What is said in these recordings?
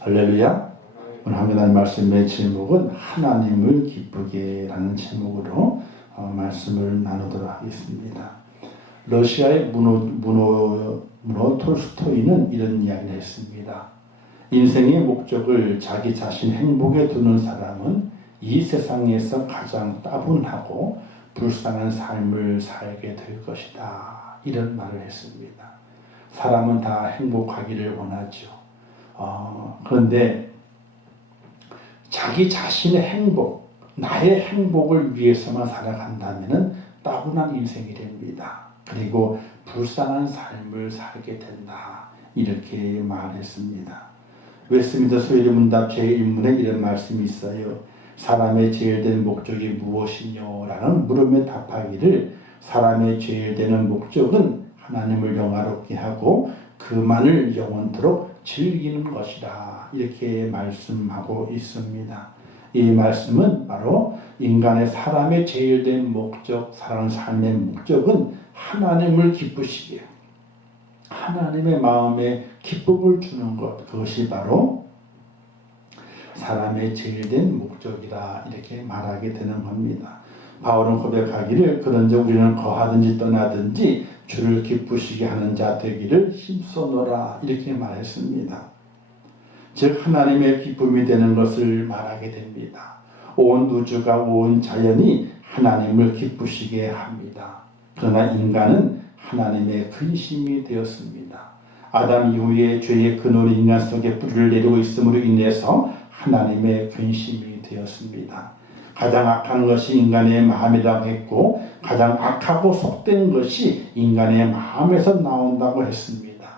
할렐루야. 오늘 하나님 말씀의 제목은 하나님을 기쁘게 라는 제목으로 말씀을 나누도록 하겠습니다. 러시아의 문호 톨스토이는 이런 이야기를 했습니다. 인생의 목적을 자기 자신 행복에 두는 사람은 이 세상에서 가장 따분하고 불쌍한 삶을 살게 될 것이다. 이런 말을 했습니다. 사람은 다 행복하기를 원하죠. 그런데 자기 자신의 행복, 나의 행복을 위해서만 살아간다면 따분한 인생이 됩니다. 그리고 불쌍한 삶을 살게 된다. 이렇게 말했습니다. 웨스트민스터 소유리 문답 제1문에 이런 말씀이 있어요. 사람의 제일 된 목적이 무엇이뇨? 라는 물음에 답하기를 사람의 제일 되는 목적은 하나님을 영화롭게 하고 그만을 영원토록 즐기는 것이다. 이렇게 말씀하고 있습니다. 이 말씀은 바로 인간의 사람의 제일 된 목적, 사람 삶의 목적은 하나님을 기쁘시게, 하나님의 마음에 기쁨을 주는 것, 그것이 바로 사람의 제일 된 목적이다. 이렇게 말하게 되는 겁니다. 바울은 고백하기를 그런즉 우리는 거하든지 떠나든지 주를 기쁘시게 하는 자 되기를 힘써노라. 이렇게 말했습니다. 즉 하나님의 기쁨이 되는 것을 말하게 됩니다. 온 우주가 온 자연이 하나님을 기쁘시게 합니다. 그러나 인간은 하나님의 근심이 되었습니다. 아담 이후에 죄의 근원이 인간 속에 뿌리를 내리고 있음으로 인해서 하나님의 근심이 되었습니다. 가장 악한 것이 인간의 마음이라고 했고 가장 악하고 속된 것이 인간의 마음에서 나온다고 했습니다.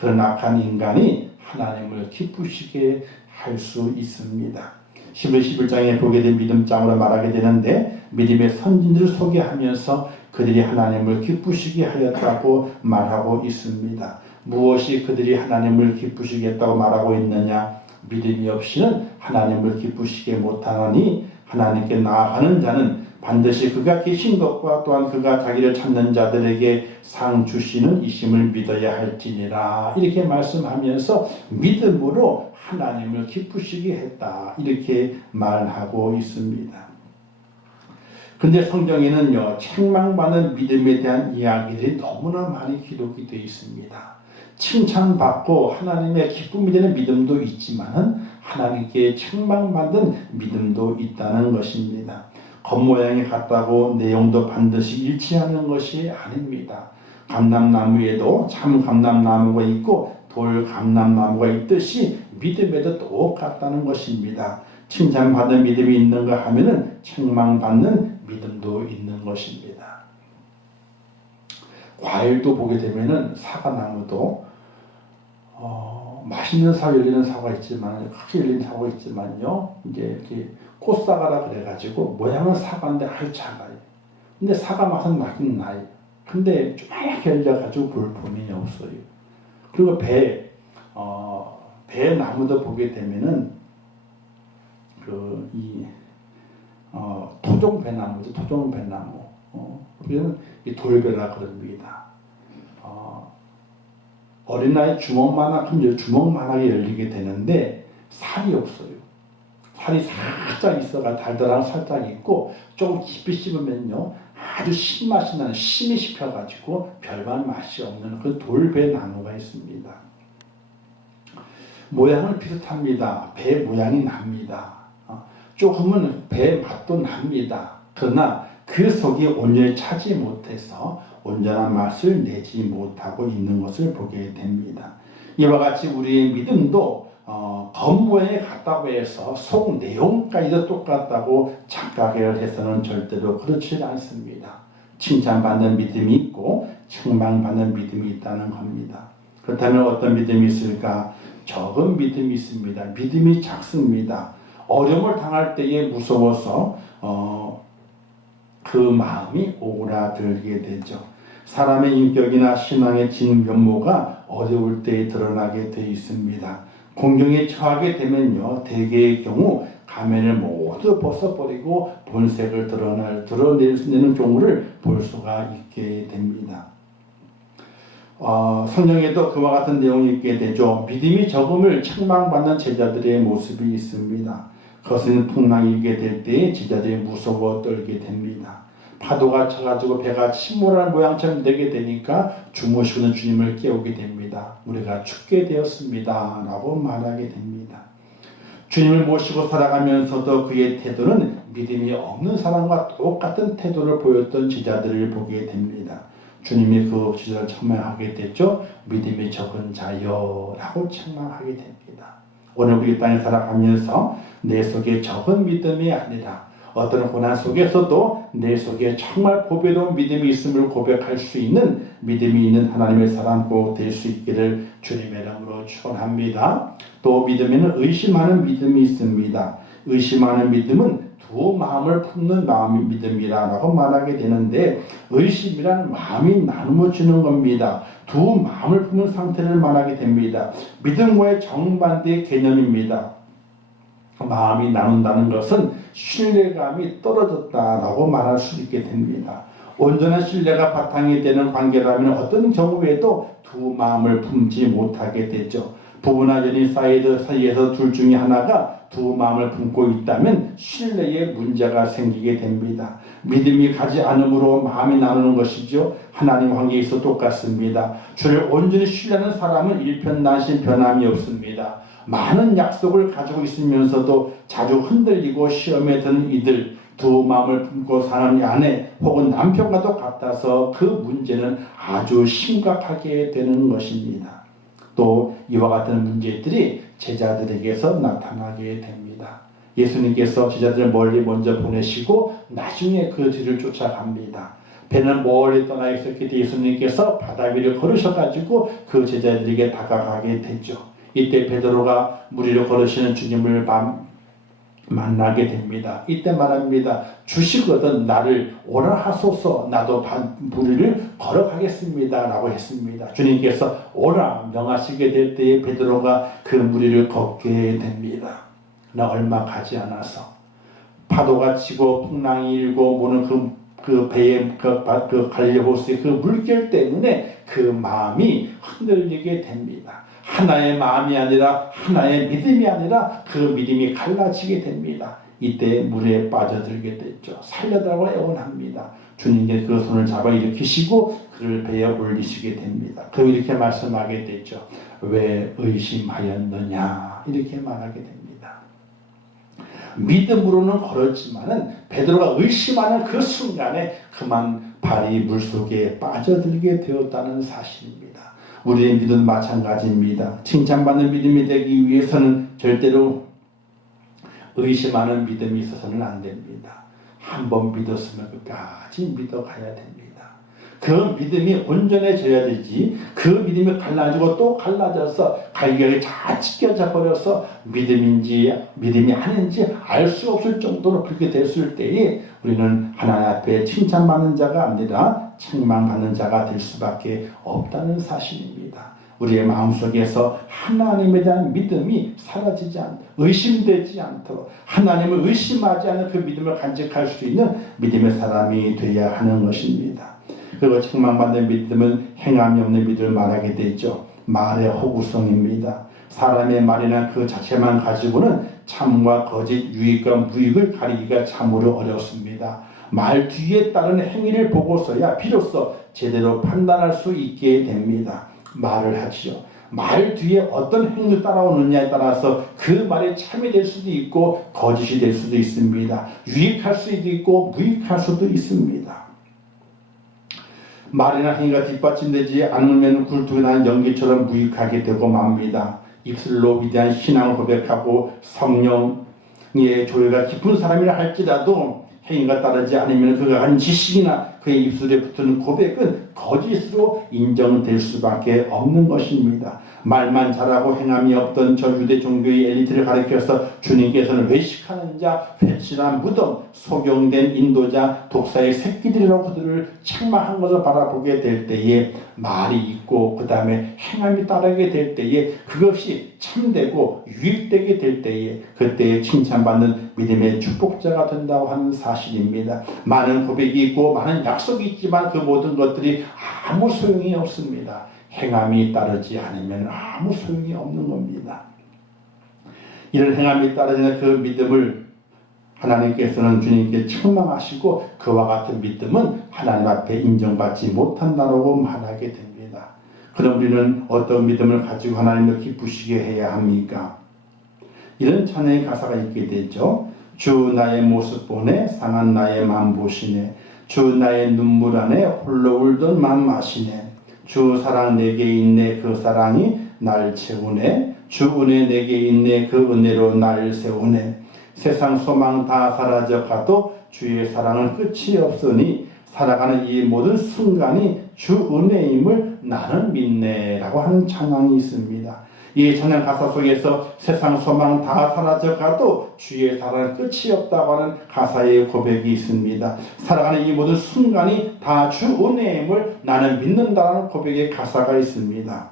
그런 악한 인간이 하나님을 기쁘시게 할 수 있습니다. 11장에 보게 된 믿음장으로 말하게 되는데 믿음의 선진들을 소개하면서 그들이 하나님을 기쁘시게 하였다고 말하고 있습니다. 무엇이 그들이 하나님을 기쁘시게 했다고 말하고 있느냐? 믿음이 없이는 하나님을 기쁘시게 못하노니 하나님께 나아가는 자는 반드시 그가 계신 것과 또한 그가 자기를 찾는 자들에게 상 주시는 이심을 믿어야 할지니라. 이렇게 말씀하면서 믿음으로 하나님을 기쁘시게 했다. 이렇게 말하고 있습니다. 근데 성경에는요, 책망받는 믿음에 대한 이야기들이 너무나 많이 기록이 되어 있습니다. 칭찬받고 하나님의 기쁨이 되는 믿음도 있지만 하나님께 책망받는 믿음도 있다는 것입니다. 겉모양이 같다고 내용도 반드시 일치하는 것이 아닙니다. 감람나무에도 참 감람나무가 있고 돌 감람나무가 있듯이 믿음에도 똑같다는 것입니다. 칭찬받는 믿음이 있는가 하면은 책망받는 믿음도 있는 것입니다. 과일도 보게 되면은 사과나무도 맛있는 사과 열리는 사과 있지만 크게 열리는 사과 있지만요, 이제 이렇게 꽃사과라 그래가지고 모양은 사과인데 아주 작아요. 근데 사과 맛은 나긴 나요. 근데 조그맣게 열려가지고 볼 본인이 없어요. 그리고 배 나무도 보게 되면은 토종배나무죠. 토종배나무. 그래서 이 돌배라 그럽니다. 어린아이 주먹만하게 열리게 되는데 살이 없어요. 살이 살짝 있어가 달달한 살짝 있고 조금 깊이 씹으면요 아주 신맛이 나는 심이 씹혀가지고 별반 맛이 없는 그 돌배나무가 있습니다. 모양은 비슷합니다. 배 모양이 납니다. 조금은 배 맛도 납니다. 그러나 그 속에 온전히 차지 못해서 온전한 맛을 내지 못하고 있는 것을 보게 됩니다. 이와 같이 우리의 믿음도 겉모양이 같다고 해서 속 내용까지도 똑같다고 착각을 해서는 절대로 그렇지 않습니다. 칭찬받는 믿음이 있고 책망받는 믿음이 있다는 겁니다. 그렇다면 어떤 믿음이 있을까? 적은 믿음이 있습니다. 믿음이 작습니다. 어려움을 당할 때에 무서워서 그 마음이 오그라들게 되죠. 사람의 인격이나 신앙의 진면모가 어려울 때에 드러나게 되어 있습니다. 공경에 처하게 되면요, 대개의 경우 가면을 모두 벗어버리고 본색을 드러내는 경우를 볼 수가 있게 됩니다. 성경에도 그와 같은 내용이 있게 되죠. 믿음이 적음을 책망받는 제자들의 모습이 있습니다. 그것은 풍랑이 일게 될 때에 제자들이 무서워 떨게 됩니다. 파도가 쳐가지고 배가 침몰하는 모양처럼 되게 되니까 주무시는 주님을 깨우게 됩니다. 우리가 죽게 되었습니다 라고 말하게 됩니다. 주님을 모시고 살아가면서도 그의 태도는 믿음이 없는 사람과 똑같은 태도를 보였던 제자들을 보게 됩니다. 주님이 그 시절을 책망하게 됐죠. 믿음이 적은 자여 라고 책망하게 됩니다. 오늘 우리 땅에 살아가면서 내 속에 적은 믿음이 아니라 어떤 고난 속에서도 내 속에 정말 보배로운 믿음이 있음을 고백할 수 있는 믿음이 있는 하나님의 사람 꼭 될 수 있기를 주님의 이름으로 축원합니다. 또 믿음에는 의심하는 믿음이 있습니다. 의심하는 믿음은 두 마음을 품는 마음이 믿음이라고 말하게 되는데, 의심이란 마음이 나누어지는 겁니다. 두 마음을 품는 상태를 말하게 됩니다. 믿음과의 정반대의 개념입니다. 마음이 나눈다는 것은 신뢰감이 떨어졌다라고 말할 수 있게 됩니다. 온전한 신뢰가 바탕이 되는 관계라면 어떤 경우에도 두 마음을 품지 못하게 되죠. 부부나 연인 사이에서 둘 중에 하나가 두 마음을 품고 있다면 신뢰에 문제가 생기게 됩니다. 믿음이 가지 않으므로 마음이 나누는 것이죠. 하나님 관계에서 똑같습니다. 주를 온전히 신뢰하는 사람은 일편단심 변함이 없습니다. 많은 약속을 가지고 있으면서도 자주 흔들리고 시험에 드는 이들, 두 마음을 품고 사는 아내 혹은 남편과도 같아서 그 문제는 아주 심각하게 되는 것입니다. 또 이와 같은 문제들이 제자들에게서 나타나게 됩니다. 예수님께서 제자들을 멀리 먼저 보내시고 나중에 그 뒤를 쫓아갑니다. 배는 멀리 떠나 있었기 때문에 예수님께서 바다 위를 걸으셔가지고 그 제자들에게 다가가게 됐죠. 이때 베드로가 물 위를 걸으시는 주님을 만나게 됩니다. 이때 말합니다. 주시거든 나를 오라 하소서, 나도 물 위를 걸어가겠습니다 라고 했습니다. 주님께서 오라 명하시게 될 때에 베드로가 그 물 위를 걷게 됩니다. 나 얼마 가지 않아서 파도가 치고 풍랑이 일고 모는 그 배의 그 갈릴리호수의 그 물결 때문에 그 마음이 흔들리게 됩니다. 하나의 마음이 아니라 하나의 믿음이 아니라 그 믿음이 갈라지게 됩니다. 이때 물에 빠져들게 됐죠. 살려달라고 애원합니다. 주님께 그 손을 잡아 일으키시고 그를 배에 올리시게 됩니다. 그 이렇게 말씀하게 되죠. 왜 의심하였느냐 이렇게 말하게 됩니다. 믿음으로는 걸었지만은 베드로가 의심하는 그 순간에 그만 발이 물속에 빠져들게 되었다는 사실입니다. 우리의 믿음은 마찬가지입니다. 칭찬받는 믿음이 되기 위해서는 절대로 의심하는 믿음이 있어서는 안 됩니다. 한번 믿었으면 끝까지 믿어가야 됩니다. 그 믿음이 온전해져야 되지, 그 믿음이 갈라지고 또 갈라져서 갈기가 다 찢겨져 버려서 믿음인지 믿음이 아닌지 알 수 없을 정도로 그렇게 됐을 때에 우리는 하나님 앞에 칭찬받는 자가 아니라 책망받는 자가 될 수밖에 없다는 사실입니다. 우리의 마음속에서 하나님에 대한 믿음이 사라지지 않도록, 의심되지 않도록 하나님을 의심하지 않는 그 믿음을 간직할 수 있는 믿음의 사람이 되어야 하는 것입니다. 그리고 책망받는 믿음은 행함이 없는 믿음을 말하게 되죠. 말의 허구성입니다. 사람의 말이나 그 자체만 가지고는 참과 거짓, 유익과 무익을 가리기가 참으로 어렵습니다. 말 뒤에 따른 행위를 보고서야 비로소 제대로 판단할 수 있게 됩니다. 말을 하지요. 말 뒤에 어떤 행위가 따라오느냐에 따라서 그 말이 참이 될 수도 있고 거짓이 될 수도 있습니다. 유익할 수도 있고 무익할 수도 있습니다. 말이나 행위가 뒷받침되지 않으면 굴뚝이 난 연기처럼 무익하게 되고 맙니다. 입술로 위대한 신앙을 고백하고 성령의 조회가 깊은 사람이라 할지라도 행위가 따르지 않으면 그가 한 지식이나 그의 입술에 붙는 고백은 거짓으로 인정될 수밖에 없는 것입니다. 말만 잘하고 행함이 없던 저 유대 종교의 엘리트를 가리켜서 주님께서는 외식하는 자, 회칠한 무덤, 소경된 인도자, 독사의 새끼들이라고 그들을 책망한 것을 바라보게 될 때에 말이 있고 그 다음에 행함이 따르게 될 때에 그것이 참되고 유익되게 될 때에 그때에 칭찬받는 믿음의 축복자가 된다고 하는 사실입니다. 많은 고백이 있고 많은 약속이 있지만 그 모든 것들이 아무 소용이 없습니다. 행함이 따르지 않으면 아무 소용이 없는 겁니다. 이런 행함이 따르는 그 믿음을 하나님께서는 주님께 책망하시고 그와 같은 믿음은 하나님 앞에 인정받지 못한다고 말하게 됩니다. 그럼 우리는 어떤 믿음을 가지고 하나님을 기쁘시게 해야 합니까? 이런 찬양의 가사가 있게 되죠. 주 나의 모습 보네 상한 나의 맘 보시네 주 나의 눈물 안에 홀로 울던 맘 마시네 주 사랑 내게 있네 그 사랑이 날 채우네 주 은혜 내게 있네 그 은혜로 날 세우네 세상 소망 다 사라져 가도 주의 사랑은 끝이 없으니 살아가는 이 모든 순간이 주 은혜임을 나는 믿네 라고 하는 찬양이 있습니다. 이 찬양 가사 속에서 세상 소망 다 사라져 가도 주의 사랑은 끝이 없다고 하는 가사의 고백이 있습니다. 살아가는 이 모든 순간이 다 주 은혜임을 나는 믿는다는 고백의 가사가 있습니다.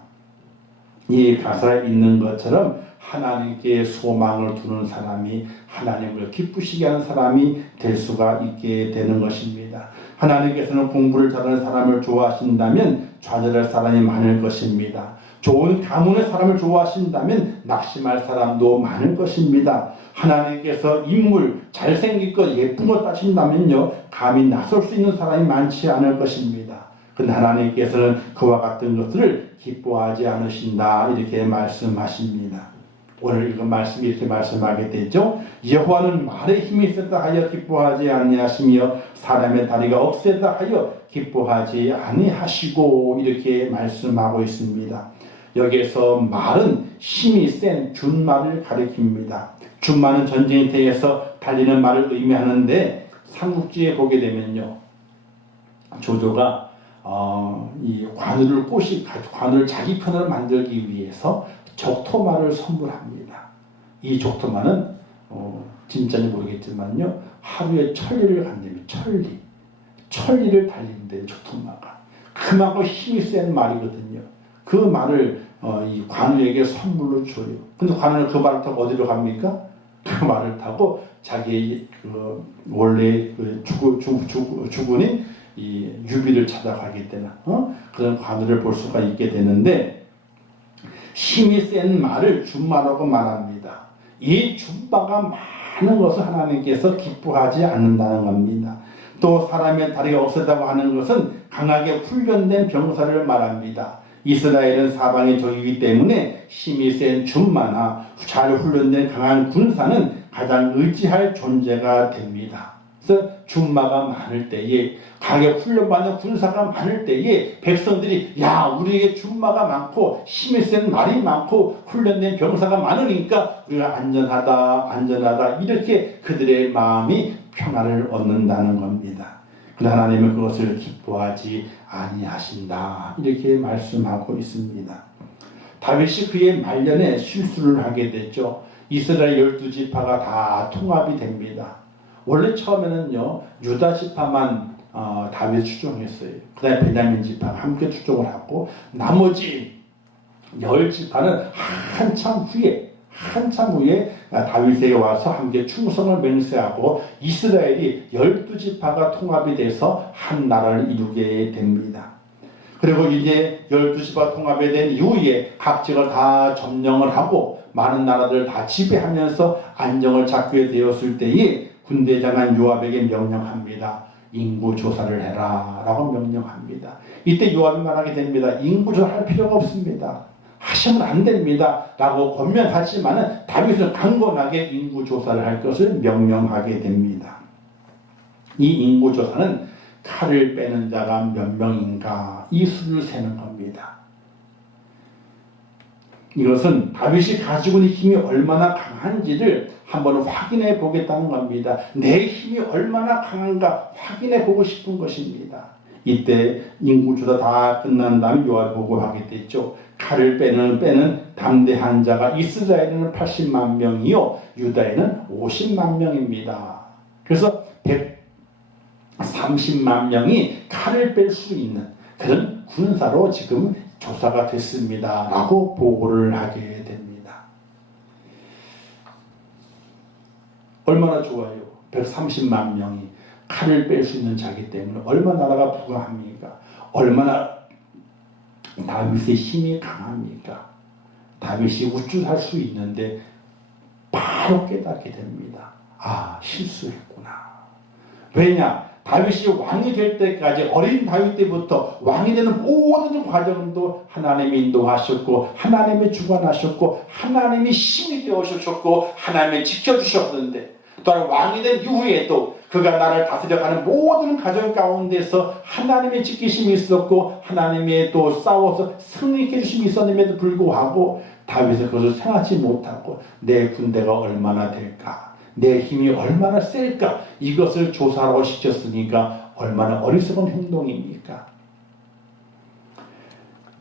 이 가사에 있는 것처럼 하나님께 소망을 두는 사람이 하나님을 기쁘시게 하는 사람이 될 수가 있게 되는 것입니다. 하나님께서는 공부를 잘하는 사람을 좋아하신다면 좌절할 사람이 많을 것입니다. 좋은 가문의 사람을 좋아하신다면 낙심할 사람도 많을 것입니다. 하나님께서 인물, 잘생긴 것, 예쁜 것 따신다면요 감히 나설 수 있는 사람이 많지 않을 것입니다. 그런데 하나님께서는 그와 같은 것들을 기뻐하지 않으신다 이렇게 말씀하십니다. 오늘 이거 말씀이 이렇게 말씀하게 되죠. 여호와는 말에 힘이 세다 하여 기뻐하지 아니하시며 사람의 다리가 억세다 하여 기뻐하지 아니하시고 이렇게 말씀하고 있습니다. 여기에서 말은 힘이 센 준말을 가리킵니다. 준말은 전쟁터에서 달리는 말을 의미하는데 삼국지에 보게 되면요 조조가 이 관우를 자기 편으로 만들기 위해서 적토마를 선물합니다. 이 적토마는 진짜인지 모르겠지만요 하루에 천리를 간다면 천리를 달리는데 적토마가 그만큼 힘이 센 말이거든요. 그 말을 이 관우에게 선물로 줘요. 근데 관우는 그 말을 타고 어디로 갑니까? 그 말을 타고 자기의 원래 주군인 이 유비를 찾아가게 되는 그런 관우를 볼 수가 있게 되는데 힘이 센 말을 준마라고 말합니다. 이 준마가 많은 것을 하나님께서 기뻐하지 않는다는 겁니다. 또 사람의 다리가 억세다고 하는 것은 강하게 훈련된 병사를 말합니다. 이스라엘은 사방의 적이기 때문에 힘이 센 준마나 잘 훈련된 강한 군사는 가장 의지할 존재가 됩니다. 그래서 준마가 많을 때에 강하게 훈련받는 군사가 많을 때에 백성들이 야 우리에게 준마가 많고 힘이 센 말이 많고 훈련된 병사가 많으니까 우리가 안전하다 이렇게 그들의 마음이 평안을 얻는다는 겁니다. 그러나 하나님은 그것을 기뻐하지 아니하신다 이렇게 말씀하고 있습니다. 다윗이 그의 말년에 실수를 하게 됐죠. 이스라엘 12지파가 다 통합이 됩니다. 원래 처음에는요 유다 지파만 다윗 추종했어요. 그 다음에 베냐민 지파가 함께 추종을 하고 나머지 10지파는 한참 후에 다윗에게 와서 함께 충성을 맹세하고 이스라엘이 12지파가 통합이 돼서 한 나라를 이루게 됩니다. 그리고 이제 12지파 통합이 된 이후에 각 지역을 다 점령을 하고 많은 나라들을 다 지배하면서 안정을 잡게 되었을 때에 군대장관 요압에게 명령합니다. 인구 조사를 해라 라고 명령합니다. 이때 요압이 말하게 됩니다. 인구 조사할 필요가 없습니다. 하시면 안 됩니다 라고 권면하지만 다윗은 강건하게 인구 조사를 할 것을 명령하게 됩니다. 이 인구 조사는 칼을 빼는 자가 몇 명인가 이 수를 세는 겁니다. 이것은 다윗이 가지고 있는 힘이 얼마나 강한지를 한번 확인해 보겠다는 겁니다. 내 힘이 얼마나 강한가 확인해 보고 싶은 것입니다. 이때 인구조사 다 끝난 다음에 요압이 보고하게 됐죠. 칼을 빼는 담대한 자가 이스라엘에는 80만 명이요 유다에는 50만 명입니다. 그래서 130만 명이 칼을 뺄 수 있는 그런 군사로 지금 조사가 됐습니다 라고 보고를 하게 됩니다. 얼마나 좋아요. 130만 명이 칼을 뺄 수 있는 자기 때문에 얼마나 나라가 부강합니까? 얼마나 다윗의 힘이 강합니까? 다윗이 우쭐할 수 있는데 바로 깨닫게 됩니다. 아, 실수했구나. 왜냐? 다윗이 왕이 될 때까지, 어린 다윗 때부터 왕이 되는 모든 과정도 하나님이 인도하셨고, 하나님이 주관하셨고, 하나님이 힘이 되어주셨고, 하나님이 지켜주셨는데, 또한 왕이 된 이후에도 그가 나를 다스려가는 모든 가정 가운데서 하나님의 지키심이 있었고, 하나님의 또 싸워서 승리케 해주심이 있었음에도 불구하고 다윗은 그것을 생각하지 못하고, 내 군대가 얼마나 될까, 내 힘이 얼마나 셀까, 이것을 조사하고 시켰으니까 얼마나 어리석은 행동입니까?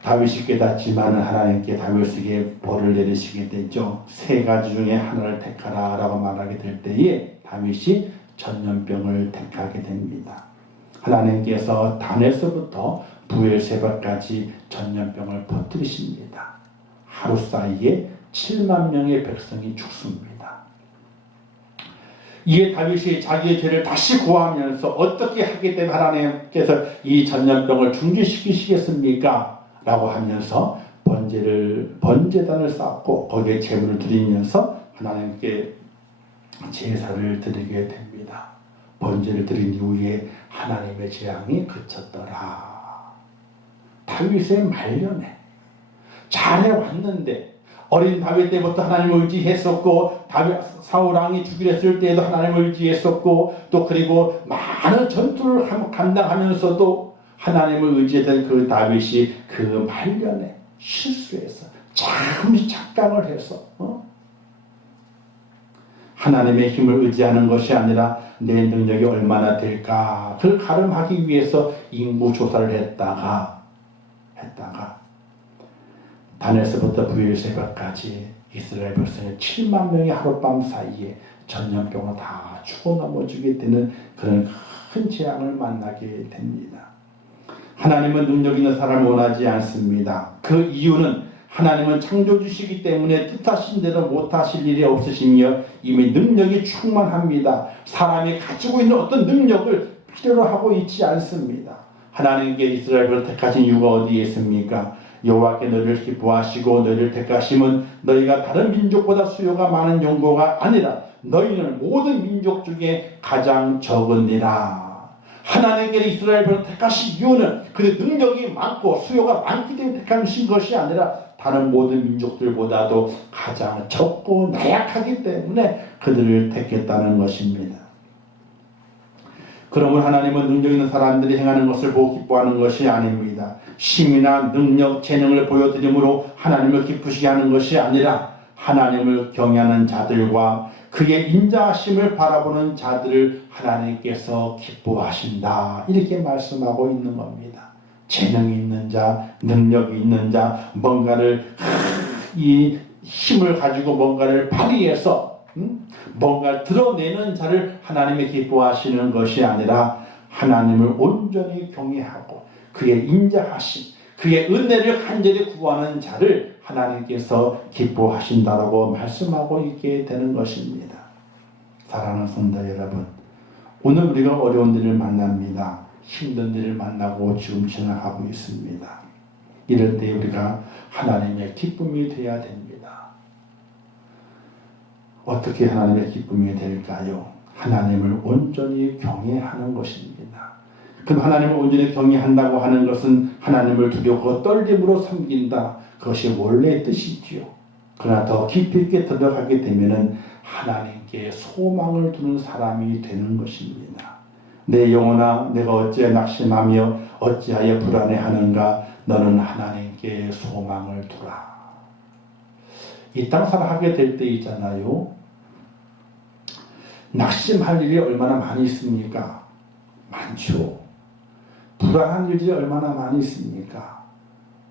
다윗이 깨닫지만 하나님께 다윗에게 벌을 내리시게 되죠. 세 가지 중에 하나를 택하라 라고 말하게 될 때에 다윗이 전염병을 택하게 됩니다. 하나님께서 단에서부터 부엘세바까지 전염병을 퍼뜨리십니다. 하루 사이에 7만 명의 백성이 죽습니다. 이에 다윗이 자기의 죄를 다시 구하면서 어떻게 하기 때문에 하나님께서 이 전염병을 중지시키시겠습니까? 라고 하면서 번제단을 쌓고 거기에 제물을 드리면서 하나님께 제사를 드리게 됩니다. 번제를 드린 이후에 하나님의 재앙이 그쳤더라. 다윗의 말년에 잘해왔는데, 어린 다윗 때부터 하나님을 의지했었고, 사울 왕이 죽이려 했을 때에도 하나님을 의지했었고, 또 그리고 많은 전투를 감당하면서도 하나님을 의지했던 그 다윗이 그 말년에 실수해서 잠시 착각을 해서 하나님의 힘을 의지하는 것이 아니라 내 능력이 얼마나 될까, 그걸 가름하기 위해서 인구조사를 했다가 단에서부터 부엘세바까지 이스라엘 백성의 7만 명이 하룻밤 사이에 전염병으로 다 죽어 넘어지게 되는 그런 큰 재앙을 만나게 됩니다. 하나님은 능력 있는 사람을 원하지 않습니다. 그 이유는 하나님은 창조주시기 때문에 뜻하신 대로 못하실 일이 없으시며 이미 능력이 충만합니다. 사람이 가지고 있는 어떤 능력을 필요로 하고 있지 않습니다. 하나님께 이스라엘을 택하신 이유가 어디에 있습니까? 여호와께 너희를 기뻐하시고 너희를 택하심은 너희가 다른 민족보다 수요가 많은 용도가 아니라 너희는 모든 민족 중에 가장 적으니라. 하나님께 이스라엘을 택하신 이유는 그의 능력이 많고 수요가 많기 때문에 택하신 것이 아니라 다른 모든 민족들보다도 가장 적고 나약하기 때문에 그들을 택했다는 것입니다. 그러므로 하나님은 능력 있는 사람들이 행하는 것을 보고 기뻐하는 것이 아닙니다. 힘이나 능력, 재능을 보여드림으로 하나님을 기쁘시게 하는 것이 아니라 하나님을 경외하는 자들과 그의 인자하심을 바라보는 자들을 하나님께서 기뻐하신다, 이렇게 말씀하고 있는 겁니다. 재능이 있는 자, 능력이 있는 자, 뭔가를 이 힘을 가지고 뭔가를 발휘해서 뭔가를 드러내는 자를 하나님이 기뻐하시는 것이 아니라 하나님을 온전히 경외하고 그의 인자하심, 그의 은혜를 간절히 구하는 자를 하나님께서 기뻐하신다라고 말씀하고 있게 되는 것입니다. 사랑하는 성도 여러분, 오늘 우리가 어려운 일을 만납니다. 힘든 일을 만나고 지금 지나가고 있습니다. 이럴 때 우리가 하나님의 기쁨이 되어야 됩니다. 어떻게 하나님의 기쁨이 될까요? 하나님을 온전히 경외하는 것입니다. 그럼 하나님을 온전히 경외한다고 하는 것은 하나님을 두려워 떨림으로 섬긴다, 그것이 원래의 뜻이지요. 그러나 더 깊이 있게 들어가게 되면 하나님께 소망을 두는 사람이 되는 것입니다. 내 영혼아, 내가 어찌하여 낙심하며 어찌하여 불안해하는가? 너는 하나님께 소망을 두라. 이 땅 살아가게 될 때 있잖아요, 낙심할 일이 얼마나 많이 있습니까? 많죠. 불안한 일이 얼마나 많이 있습니까?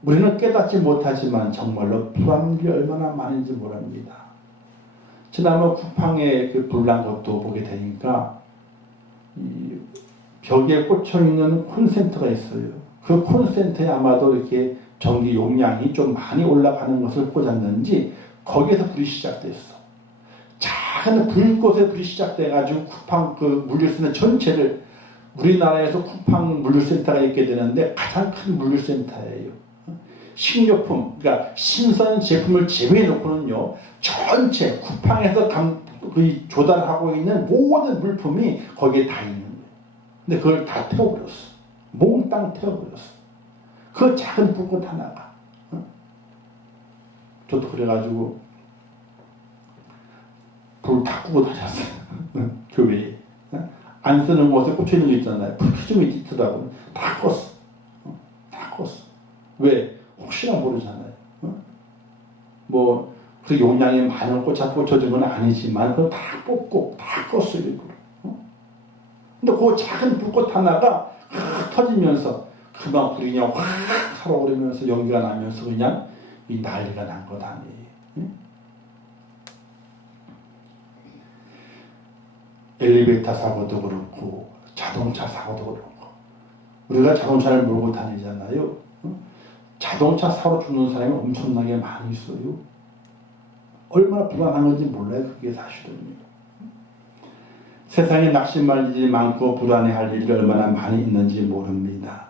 우리는 깨닫지 못하지만 정말로 불안한 일이 얼마나 많은지 모릅니다. 지난번 쿠팡에 그 불난 것도 보게 되니까 이 벽에 꽂혀있는 콘센트가 있어요. 그 콘센트에 아마도 이렇게 전기 용량이 좀 많이 올라가는 것을 꽂았는지 거기에서 불이 시작됐어. 작은 불꽃에 불이 시작돼가지고 쿠팡 그 물류센터 전체를, 우리나라에서 쿠팡 물류센터가 있게 되는데 가장 큰 물류센터예요. 식료품, 그러니까 신선 제품을 제외해 놓고는요, 전체 쿠팡에서 조달하고 있는 모든 물품이 거기에 다 있는 거예요. 근데 그걸 다 태워버렸어. 몽땅 태워버렸어. 그 작은 불꽃 하나가. 저도 그래가지고 불 다 끄고 다녔어요. 교회에. 안 쓰는 곳에 꽂혀있는 거 있잖아요. 불 켜지면 있더라고요. 다 껐어. 다 껐어. 왜? 혹시나 모르잖아요. 그 용량이 많은 꽂혀진 건 아니지만 그걸 다 뽑고 다 껐어요. 일부러. 근데 그 작은 불꽃 하나가 터지면서 그만 불이 그냥 확 살아오르면서 연기가 나면서 그냥 이 난리가 난 것 아니에요. 엘리베이터 사고도 그렇고 자동차 사고도 그렇고 우리가 자동차를 몰고 다니잖아요. 자동차 사고 죽는 사람이 엄청나게 많이 있어요. 얼마나 불안한 건지 몰라요. 그게 사실은요. 세상에 낙심할 일이 많고 불안해할 일이 얼마나 많이 있는지 모릅니다.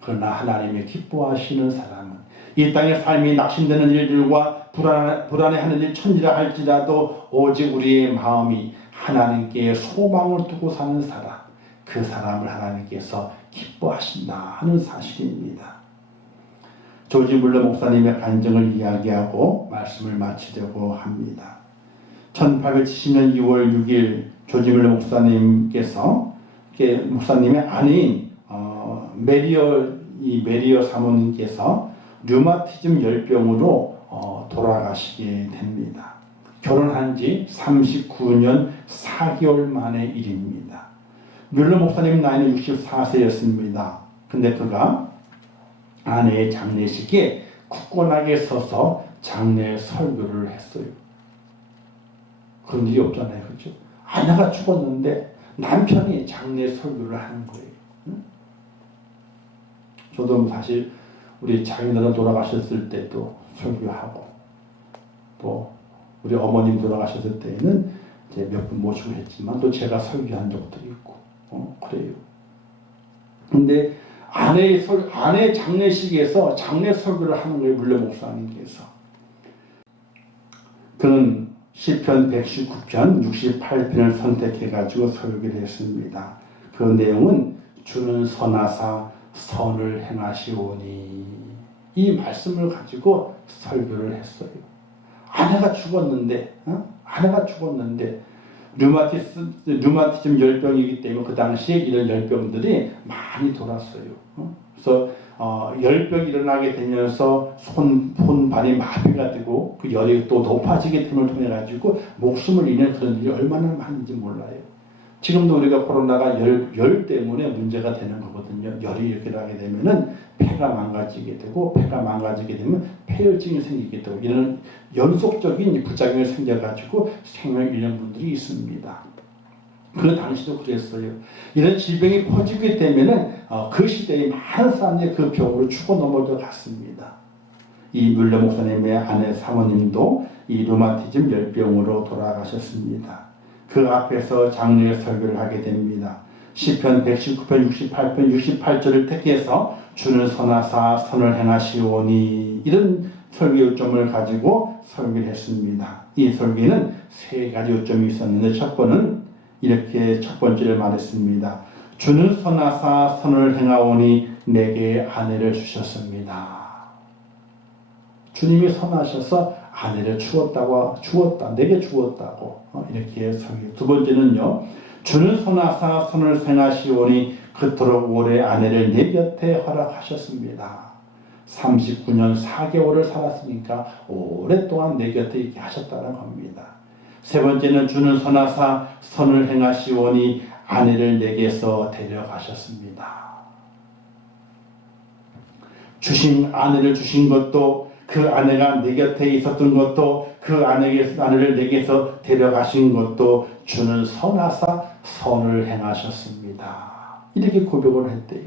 그러나 하나님의 기뻐하시는 사람은 이 땅의 삶이 낙심되는 일들과 불안해하는 일 천지라 할지라도 오직 우리의 마음이 하나님께 소망을 두고 사는 사람, 그 사람을 하나님께서 기뻐하신다 하는 사실입니다. 조지 물러 목사님의 간증을 이야기하고 말씀을 마치려고 합니다. 1870년 2월 6일 조지 물러 목사님의 아내인 메리어 사모님께서 류마티즘 열병으로 돌아가시게 됩니다. 결혼한 지 39년 4개월 만의 일입니다. 뮬러 목사님 나이는 64세였습니다. 근데 그가 아내의 장례식에 굳건하게 서서 장례 설교를 했어요. 그런 일이 없잖아요. 그렇죠? 아내가 죽었는데 남편이 장례 설교를 하는 거예요. 저도 사실 우리 자기네들 돌아가셨을 때도 설교하고 또 우리 어머님 돌아가셨을 때에는 이제 몇 분 모시고 했지만 또 제가 설교한 적도 있고 그래요. 근데 아내 장례식에서 장례 설교를 하는 거예요. 물러 목사님께서. 그는 시편 119편 68편을 선택해가지고 설교를 했습니다. 그 내용은 주는 선하사 선을 행하시오니 이 말씀을 가지고 설교를 했어요. 아내가 죽었는데 류마티즘 열병이기 때문에 그 당시에 이런 열병들이 많이 돌았어요. 그래서 열병이 일어나게 되면서 손발이 마비가 되고 그 열이 또 높아지게 됨을 통해 가지고 목숨을 잃는 그런 일이 얼마나 많은지 몰라요. 지금도 우리가 코로나가 열 때문에 문제가 되는 거거든요. 열이 이렇게 나게 되면은 폐가 망가지게 되고 폐가 망가지게 되면 폐혈증이 생기게 되고 이런 연속적인 부작용이 생겨가지고 생명을 잃는 분들이 있습니다. 그 당시도 그랬어요. 이런 질병이 퍼지게 되면은 그 시대에 많은 사람들이 그 병으로 죽어 넘어져 갔습니다. 이 뮬러 목사님의 아내 사모님도 이 류마티즘 열병으로 돌아가셨습니다. 그 앞에서 장례 설교를 하게 됩니다. 시편 119편 68편 68절을 택해서 주는 선하사 선을 행하시오니 이런 설교 요점을 가지고 설교를 했습니다. 이 설교에는 세 가지 요점이 있었는데 첫 번째를 말했습니다. 주는 선하사 선을 행하오니 내게 아내를 주셨습니다. 주님이 선하셔서 아내를 내게 주었다고 이렇게 설교. 두 번째는요. 주는 선하사 선을 행하시오니 그토록 오래 아내를 내 곁에 허락하셨습니다. 39년 4개월을 살았으니까 오랫동안 내 곁에 있게 하셨다는 겁니다. 세 번째는 주는 선하사 선을 행하시오니 아내를 내게서 데려가셨습니다. 아내를 주신 것도 그 아내가 내 곁에 있었던 것도 그 아내를 내게서 데려가신 것도 주는 선하사 선을 행하셨습니다. 이렇게 고백을 했대요.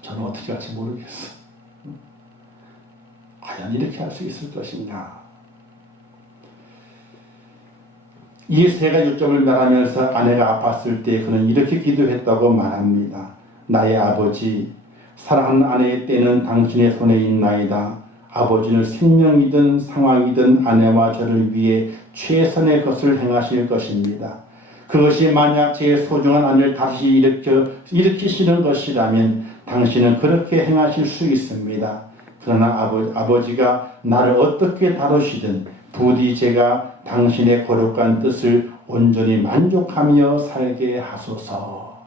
저는 어떻게 할지 모르겠어. 과연 이렇게 할 수 있을 것인가? 이 세 가지 요점을 말하면서 아내가 아팠을 때 그는 이렇게 기도했다고 말합니다. 나의 아버지, 사랑하는 아내의 때는 당신의 손에 있나이다. 아버지는 생명이든 상황이든 아내와 저를 위해 최선의 것을 행하실 것입니다. 그것이 만약 제 소중한 아내를 다시 일으키시는 것이라면 당신은 그렇게 행하실 수 있습니다. 그러나 아버지가 나를 어떻게 다루시든 부디 제가 당신의 거룩한 뜻을 온전히 만족하며 살게 하소서.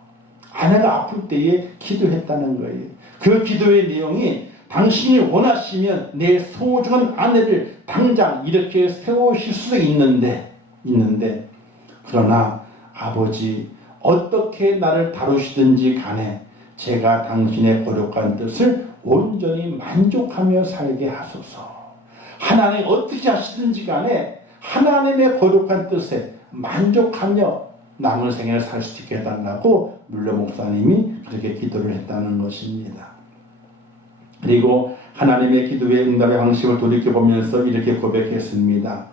아내가 아플 때에 기도했다는 거예요. 그 기도의 내용이 당신이 원하시면 내 소중한 아내를 당장 이렇게 세우실 수 있는데 그러나 아버지 어떻게 나를 다루시든지 간에 제가 당신의 거룩한 뜻을 온전히 만족하며 살게 하소서. 하나님 어떻게 하시든지 간에 하나님의 거룩한 뜻에 만족하며 남은 생애를 살 수 있게 해달라고 물러 목사님이 그렇게 기도를 했다는 것입니다. 그리고 하나님의 기도의 응답의 방식을 돌이켜보면서 이렇게 고백했습니다.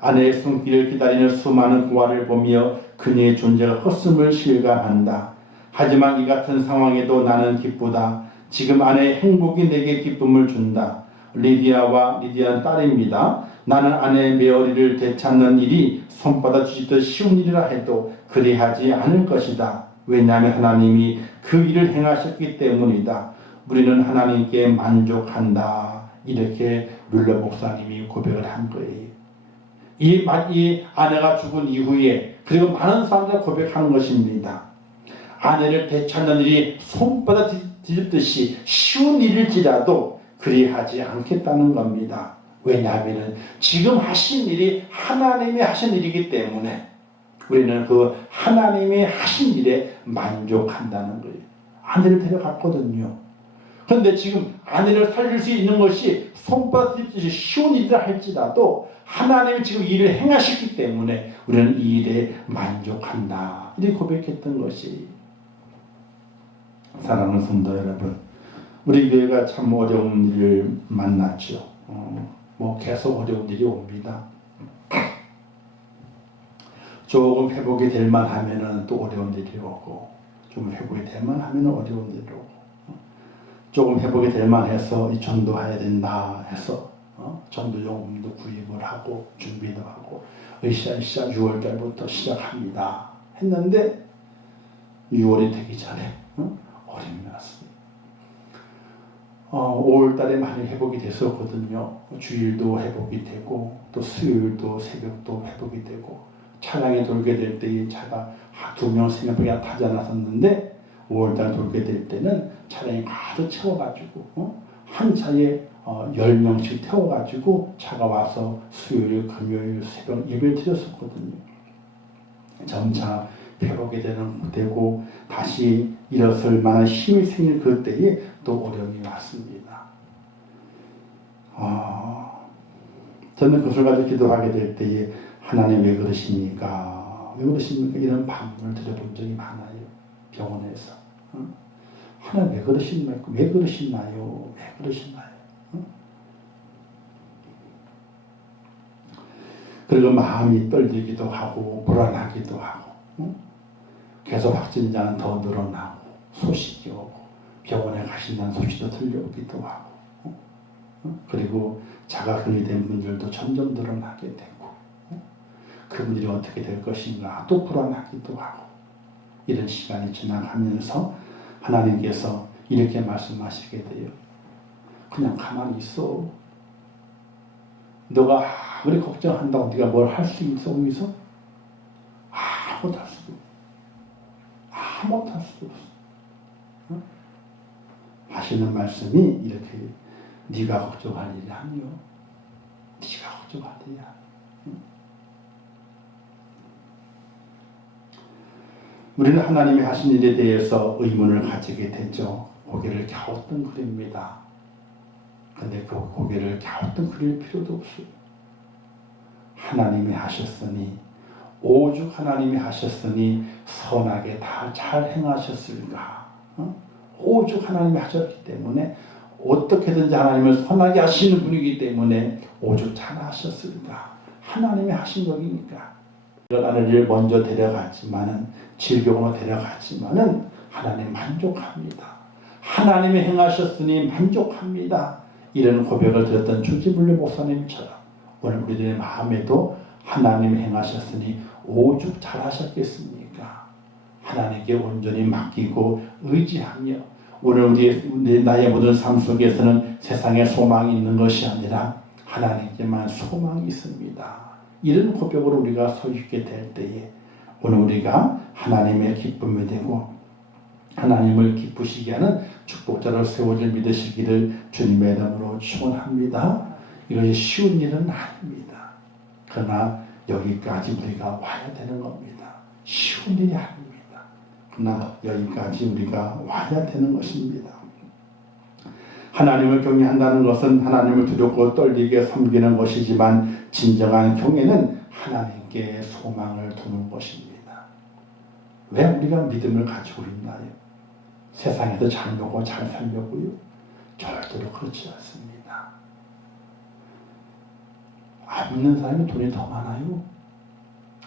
아내의 손길을 기다리는 수많은 고아를 보며 그녀의 존재가 헛숨을 실감한다. 하지만 이 같은 상황에도 나는 기쁘다. 지금 아내의 행복이 내게 기쁨을 준다. 리디아는 딸입니다. 나는 아내의 메어리를 되찾는 일이 손바닥 뒤집듯 쉬운 일이라 해도 그리하지 않을 것이다. 왜냐하면 하나님이 그 일을 행하셨기 때문이다. 우리는 하나님께 만족한다. 이렇게 뮬러 목사님이 고백을 한 거예요. 이 아내가 죽은 이후에 그리고 많은 사람들이 고백하는 것입니다. 아내를 되찾는 일이 손바닥 뒤집듯이 쉬운 일일지라도 그리하지 않겠다는 겁니다. 왜냐하면 지금 하신 일이 하나님이 하신 일이기 때문에 우리는 그 하나님이 하신 일에 만족한다는 거예요. 아내를 데려갔거든요. 그런데 지금 아내를 살릴 수 있는 것이 손바닥 뒤집듯이 쉬운 일이라 할지라도 하나님이 지금 일을 행하셨기 때문에 우리는 이 일에 만족한다. 이렇게 고백했던 것이. 사랑하는 성도 여러분, 우리 교회가 참 어려운 일을 만났죠. 계속 어려운 일이 옵니다. 조금 회복이 될 만하면은 또 어려운 일이 오고, 좀 회복이 될 만하면은 어려운 일이 오고, 조금 회복이 될 만해서 이 전도해야 된다 해서 전도 용품도 구입을 하고 준비도 하고 으쌰으쌰 6월 달부터 시작합니다 했는데 6월이 되기 전에 어려움이 왔습니다. 5월 달에 많이 회복이 됐었거든요. 주일도 회복이 되고 또 수요일도 새벽도 회복이 되고 차량에 돌게 될 때 이 차가 2명, 3명밖에 타지 않았었는데 5월달 돌게 될 때는 차량이 가득 채워가지고 한 차에 10명씩 태워가지고 차가 와서 수요일, 금요일, 새벽 예배를 드렸었거든요. 점차 회복이 되고 다시 일어설 만한 힘이 생길 그때에 또 어려움이 왔습니다. 저는 그것을 가지고 기도하게 될 때에 하나님 왜 그러십니까? 왜 그러십니까? 이런 반문을 드려본 적이 많아요. 병원에서. 하나님 왜 그러시나요? 왜 그러시나요? 왜 그러시나요? 그리고 마음이 떨리기도 하고 불안하기도 하고 계속 확진자는 더 늘어나고 소식이 오고 병원에 가신다는 소식도 들려오기도 하고 그리고 자가격리 된 분들도 점점 늘어나게 되고 그분들이 어떻게 될 것인가 또 불안하기도 하고 이런 시간이 지나가면서 하나님께서 이렇게 말씀하시게 돼요. 그냥 가만히 있어. 너가 아무리 걱정한다고 네가 뭘 할 수 있어? 거기서? 아무것도 할 수도 없어. 아무것도 할 수도 없어. 하시는 말씀이 이렇게 네가 걱정할 일이 아니요. 네가 걱정할 일이야. 우리는 하나님이 하신 일에 대해서 의문을 가지게 되죠. 고개를 갸우뚱거립니다. 근데 그 고개를 갸우뚱거릴 필요도 없어요. 하나님이 하셨으니 오죽 하나님이 하셨으니 선하게 다 잘 행하셨을까. 오죽 하나님이 하셨기 때문에 어떻게든지 하나님을 선하게 하시는 분이기 때문에 오죽 잘 하셨을까. 하나님이 하신 거니까. 이런 아내를 먼저 데려갔지만은 질병으로 데려갔지만은 하나님 만족합니다. 하나님이 행하셨으니 만족합니다. 이런 고백을 드렸던 주지불리 목사님처럼 오늘 우리들의 마음에도 하나님 행하셨으니 오죽 잘하셨겠습니까? 하나님께 온전히 맡기고 의지하며 오늘 나의 모든 삶 속에서는 세상에 소망이 있는 것이 아니라 하나님께만 소망이 있습니다. 이런 고백으로 우리가 서 있게 될 때에 오늘 우리가 하나님의 기쁨이 되고 하나님을 기쁘시게 하는 축복자로 세워질 믿으시기를 주님의 이름으로 축원합니다. 이것이 쉬운 일은 아닙니다. 그러나 여기까지 우리가 와야 되는 겁니다. 쉬운 일이 아닙니다. 그러나 여기까지 우리가 와야 되는 것입니다. 하나님을 경외한다는 것은 하나님을 두렵고 떨리게 섬기는 것이지만 진정한 경외는 하나님께 소망을 두는 것입니다. 왜 우리가 믿음을 가지고 있나요? 세상에서 잘 먹고 잘 살려고요? 절대로 그렇지 않습니다. 안 믿는 사람이 돈이 더 많아요?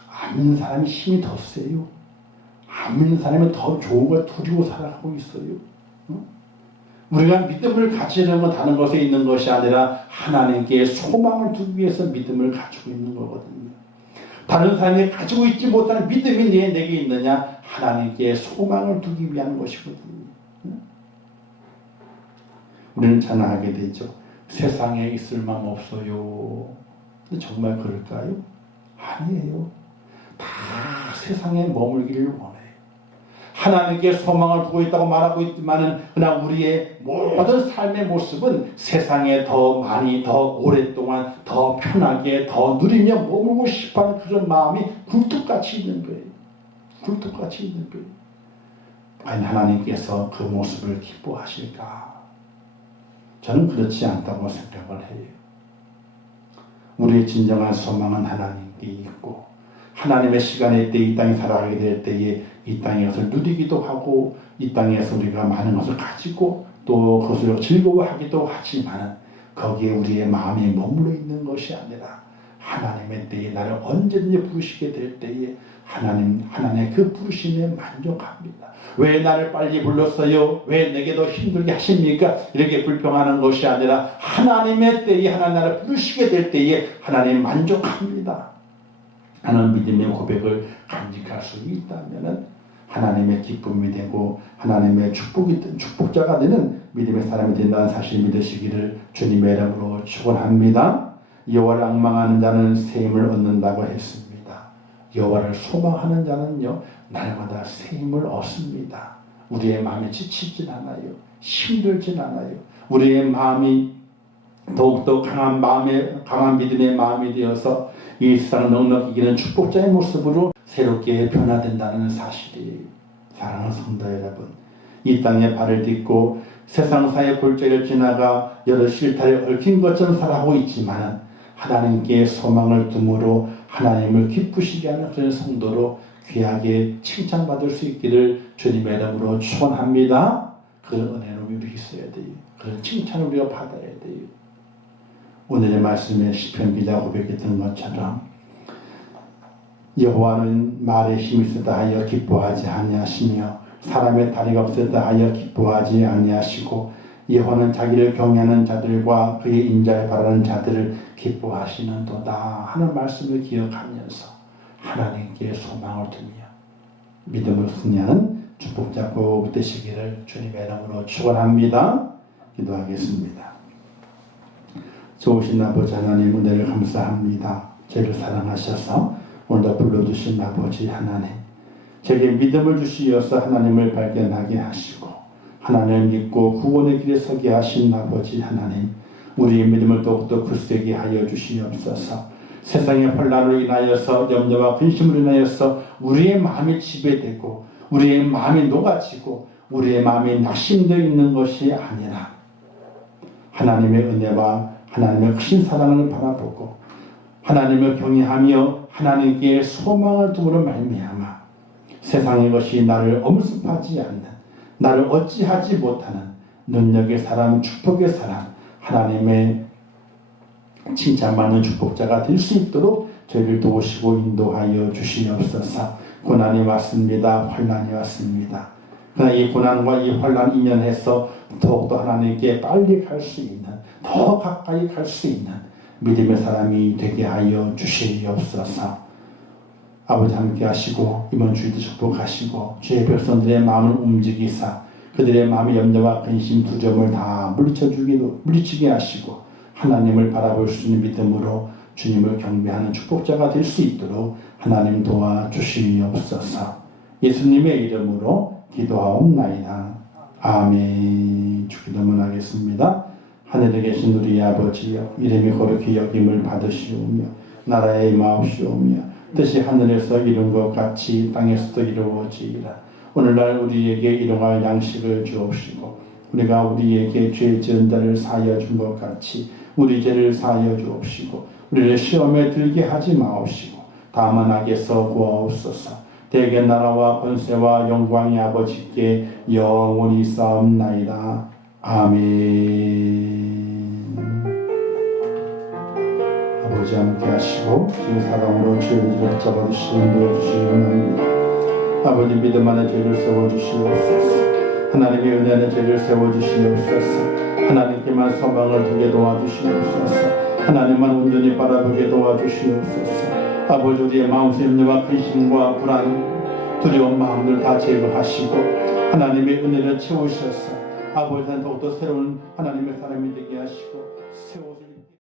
안 믿는 사람이 힘이 더 세요? 안 믿는 사람이 더 좋은 걸 두리고 살아가고 있어요? 우리가 믿음을 가지는 건 다른 것에 있는 것이 아니라 하나님께 소망을 두기 위해서 믿음을 가지고 있는 거거든요. 다른 사람이 가지고 있지 못하는 믿음이 내게 있느냐? 하나님께 소망을 두기 위한 것이거든요. 우리는 찬양하게 되죠. 세상에 있을 마음 없어요. 정말 그럴까요? 아니에요. 다 세상에 머물기를 원해요. 하나님께 소망을 두고 있다고 말하고 있지만은 그러나 우리의 모든 삶의 모습은 세상에 더 많이 더 오랫동안 더 편하게 더 누리며 머물고 싶어하는 그런 마음이 굴뚝같이 있는 거예요. 굴뚝같이 있는 거예요. 과연 하나님께서 그 모습을 기뻐하실까? 저는 그렇지 않다고 생각을 해요. 우리의 진정한 소망은 하나님께 있고 하나님의 시간에 때 이 땅에 살아가게 될 때에 이 땅의 것을 누리기도 하고 이 땅에서 우리가 많은 것을 가지고 또 그것을 즐거워하기도 하지만 거기에 우리의 마음이 머물러 있는 것이 아니라 하나님의 때에 나를 언제든지 부르시게 될 때에 하나님의 그 부르심에 만족합니다. 왜 나를 빨리 불렀어요? 왜 내게 더 힘들게 하십니까? 이렇게 불평하는 것이 아니라 하나님의 때에 하나님 나를 부르시게 될 때에 하나님 만족합니다. 하는 믿음의 고백을 간직할 수 있다면 하나님의 기쁨이 되고 하나님의 축복자가 되는 믿음의 사람이 된다는 사실 믿으시기를 주님의 이름으로 축원합니다. 여호와를 앙망하는 자는 새 힘을 얻는다고 했습니다. 여호와를 소망하는 자는요 날마다 새 힘을 얻습니다. 우리의 마음이 지치진 않아요. 힘들진 않아요. 우리의 마음이 더욱더 강한 믿음의 마음이 되어서 이 세상을 넉넉히 이기는 축복자의 모습으로 새롭게 변화된다는 사실이에요. 사랑하는 성도 여러분, 이 땅에 발을 딛고 세상사의 골짜기를 지나가 여러 실타래 얽힌 것처럼 살아가고 있지만 하나님께 소망을 둠으로 하나님을 기쁘시게 하는 그런 성도로 귀하게 칭찬받을 수 있기를 주님의 이름으로 축원합니다. 그런 은혜를 우리 있어야 돼요. 그런 칭찬을 우리가 받아야 돼요. 오늘의 말씀에 시편 기자 고백했던 것처럼 여호와는 말에 힘이 있었다 하여 기뻐하지 아니하시며 사람의 다리가 없었다 하여 기뻐하지 아니하시고 여호와는 자기를 경외하는 자들과 그의 인자에 바라는 자들을 기뻐하시는도다 하는 말씀을 기억하면서 하나님께 소망을 두며 믿음을 승리하는 축복자 꼭 되시기를 주님의 이름으로 축원합니다. 기도하겠습니다. 좋으신 아버지 하나님 은혜를 감사합니다. 저희를 사랑하셔서 오늘도 불러주신 아버지 하나님, 제게 믿음을 주시어서 하나님을 발견하게 하시고 하나님을 믿고 구원의 길에 서게 하신 아버지 하나님, 우리의 믿음을 더욱더 굳세게 하여 주시옵소서. 세상의 혼란으로 인하여서 염려와 근심으로 인하여서 우리의 마음이 지배되고 우리의 마음이 녹아지고 우리의 마음이 낙심되어 있는 것이 아니라 하나님의 은혜와 하나님의 크신 사랑을 바라보고 하나님을 경외하며 하나님께 소망을 두므로 말미암아 세상의 것이 나를 엄습하지 않는, 나를 어찌하지 못하는 능력의 사람, 축복의 사람, 하나님의 칭찬받는 축복자가 될 수 있도록 저희를 도우시고 인도하여 주시옵소서. 고난이 왔습니다. 환난이 왔습니다. 그러나 이 고난과 이 환난 이면에서 더욱더 하나님께 빨리 갈 수 있는, 더 가까이 갈 수 있는 믿음의 사람이 되게 하여 주시옵소서. 아버지 함께 하시고 이번 주일도 축복하시고 주의 백성들의 마음을 움직이사 그들의 마음의 염려와 근심 두려움을 다 물리치게 하시고 하나님을 바라볼 수 있는 믿음으로 주님을 경배하는 축복자가 될 수 있도록 하나님 도와주시옵소서. 예수님의 이름으로 기도하옵나이다. 아멘. 주기도문 하겠습니다. 하늘에 계신 우리 아버지여, 이름이 거룩히 여김을 받으시오며 나라에 임하옵시오며 뜻이 하늘에서 이룬 것 같이 땅에서도 이루어지이다. 오늘날 우리에게 일용할 양식을 주옵시고 우리가 우리에게 죄 지은 자를 사하여 준 것 같이 우리 죄를 사하여 주옵시고 우리를 시험에 들게 하지 마옵시고 다만 악에서 구하옵소서. 대개 나라와 권세와 영광이 아버지께 영원히 싸움나이다. 아멘. 아버지 함께 하시고 주의 사랑으로 죄를 붙잡아 주시고 인도해 주시기 원합니다. 아버지 믿음 안에 죄를 세워주시옵소서. 하나님의 은혜 안에 죄를 세워주시옵소서. 하나님께만 소망을 두게 도와주시옵소서. 하나님만 온전히 바라보게 도와주시옵소서. 아버지 우리의 마음속 염려와 근심과 불안, 두려운 마음들 다 제거하시고 하나님의 은혜를 채우셔서 아버지는 더욱더 새로운 하나님의 사람이 되게 하시고 세워주시옵소서.